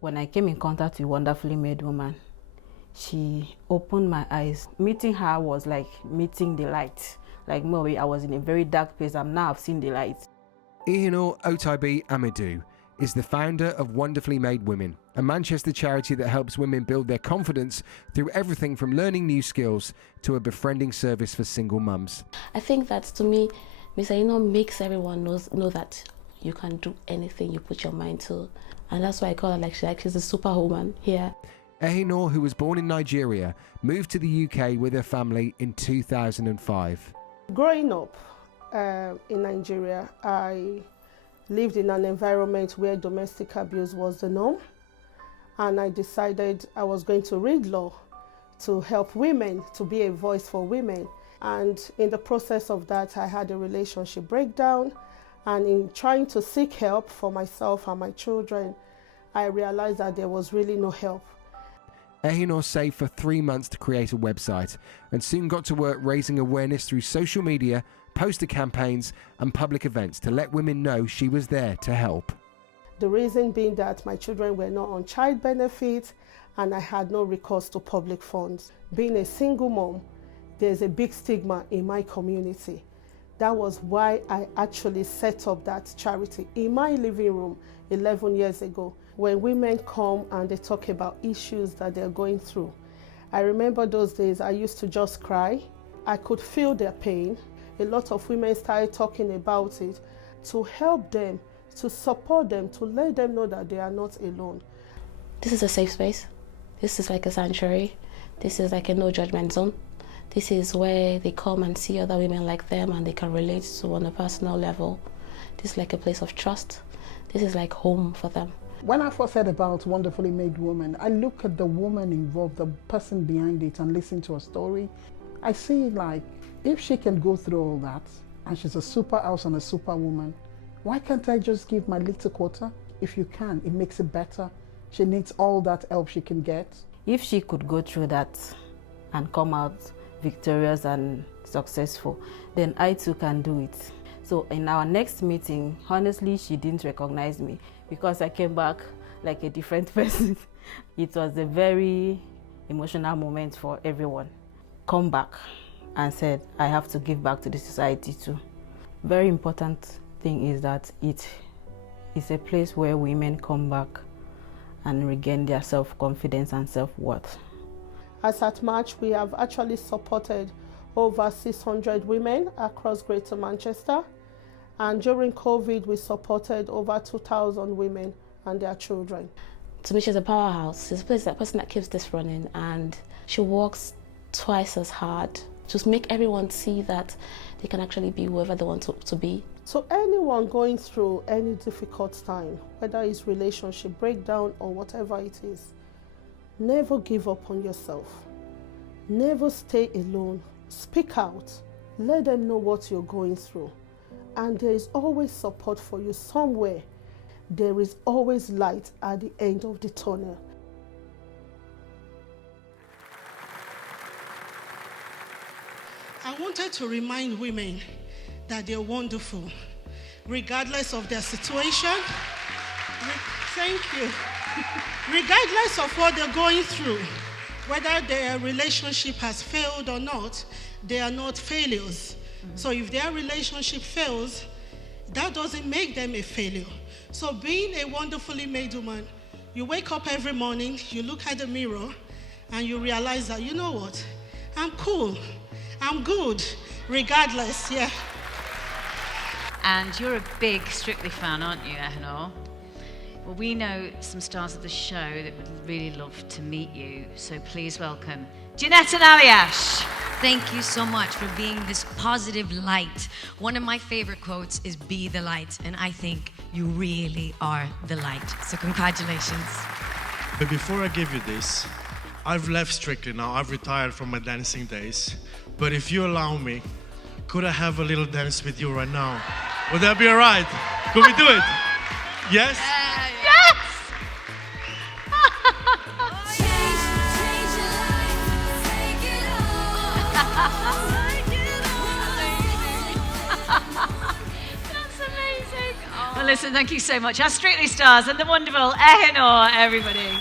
When I came in contact with Wonderfully Made Woman, she opened my eyes. Meeting her was like meeting the light. Like maybe I was in a very dark place, and now I've seen the light. Ehinor Otaigbe-Amedu is the founder of Wonderfully Made Women, a Manchester charity that helps women build their confidence through everything from learning new skills to a befriending service for single mums. I think that to me, Miss Ehinor makes everyone know that you can do anything you put your mind to. And that's why I call her like she's a superwoman here. Ehinor, who was born in Nigeria, moved to the UK with her family in 2005. Growing up in Nigeria, I lived in an environment where domestic abuse was the norm, and I decided I was going to read law to help women, to be a voice for women. And in the process of that, I had a relationship breakdown, and in trying to seek help for myself and my children, I realized that there was really no help. Ehinor saved for 3 months to create a website and soon got to work raising awareness through social media, poster campaigns and public events to let women know she was there to help. The reason being that my children were not on child benefits and I had no recourse to public funds. Being a single mom, there's a big stigma in my community. That was why I actually set up that charity in my living room 11 years ago. When women come and they talk about issues that they're going through, I remember those days I used to just cry. I could feel their pain. A lot of women started talking about it to help them, to support them, to let them know that they are not alone. This is a safe space. This is like a sanctuary. This is like a no judgment zone. This is where they come and see other women like them and they can relate to on a personal level. This is like a place of trust. This is like home for them. When I first heard about Wonderfully Made Woman, I look at the woman involved, the person behind it, and listen to her story. I see like, if she can go through all that, and she's a super house and a super woman, why can't I just give my little quarter? If you can, it makes it better. She needs all that help she can get. If she could go through that and come out victorious and successful, then I too can do it. So in our next meeting, honestly, she didn't recognize me because I came back like a different person. It was a very emotional moment for everyone. Come back and said, I have to give back to the society too. Very important thing is that it is a place where women come back and regain their self-confidence and self-worth. As at March, we have actually supported over 600 women across Greater Manchester. And during COVID, we supported over 2,000 women and their children. To me, she's a powerhouse. She's a person that keeps this running, and she works twice as hard to make everyone see that they can actually be whoever they want to be. So anyone going through any difficult time, whether it's relationship breakdown or whatever it is, never give up on yourself. Never stay alone. Speak out. Let them know what you're going through. And there is always support for you somewhere. There is always light at the end of the tunnel. I wanted to remind women that they're wonderful, regardless of their situation. Thank you. Regardless of what they're going through, whether their relationship has failed or not, they are not failures. So if their relationship fails, that doesn't make them a failure. So being a wonderfully made woman, you wake up every morning, you look at the mirror, and you realize that, you know what, I'm cool, I'm good, regardless, yeah. And you're a big Strictly fan, aren't you, Ehinor? Well, we know some stars of the show that would really love to meet you, so please welcome Jeanette and Aliash. Thank you so much for being this positive light. One of my favorite quotes is "Be the light," and I think you really are the light. So congratulations. But before I give you this, I've left Strictly now. I've retired from my dancing days. But if you allow me, could I have a little dance with you right now? Would that be all right? Could we do it? Yes? Well, listen, Jackson, thank you so much. Our Strictly Stars and the wonderful Ehinor, everybody.